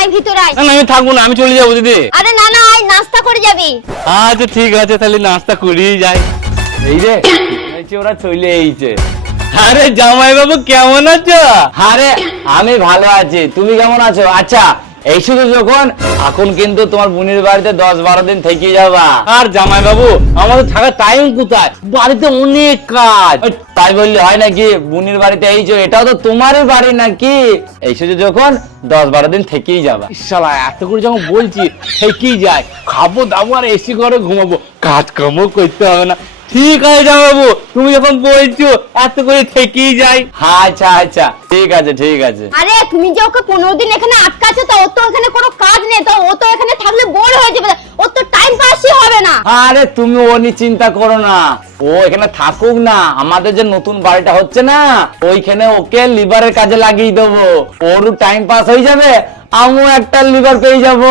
আয় ভিতরে আয়। না আমি থাকবো না, আমি চলে যাবো দিদি। আরে না না আয়, নাস্তা করে যাবি। আচ্ছা ঠিক আছে, তাহলে নাস্তা করেই যাই। এই রে ওরা চলে এইছে। আরে জামাই বাবু কেমন আছো? আরে আমি ভালো আছি, তুমি কেমন আছো? আচ্ছা এই শুধু যখন এখন কিন্তু তোমার বোনের বাড়িতে 10-12 দিন থেকে যাবা। আর জামাই বাবু আমাদের থাকার টাইম কোথায়, বাড়িতে অনেক কাজ। তাই বললে হয় নাকি? বোনের বাড়িতে এইছো, এটাও তো তোমারই বাড়ি নাকি? এই শুধু যখন 10-12 দিন থেকেই যাবা। শালা এত করে যখন বলছি থেকেই যায়, খাবো দাবো আর এসি করে ঘুমাবো, কাজ কামও করতে হবে না। ঠিক আছে জামাইবাবু, তুমি যখন বলছো এত করে থেকেই যাই। আচ্ছা আচ্ছা ঠিক আছে ঠিক আছে। আরে তুমি যে ওকে 15 দিন এখানে আটকাছো, তো ওর তো এখানে কোনো কাজ নেই, তো ও তো এখানে থাকলে বোর হয়ে যাবে, ওর তো টাইম পাসই হবে না। আরে তুমি ও নিয়ে চিন্তা করো না, ও এখানে থাকুক না। আমাদের যে নতুন বাড়িটা হচ্ছে না, ওইখানে ওকে লিভারের কাজে লাগিয়ে দেবো, ওরও টাইম পাস হয়ে যাবে, আমিও একটা লিভার পেয়ে যাবো।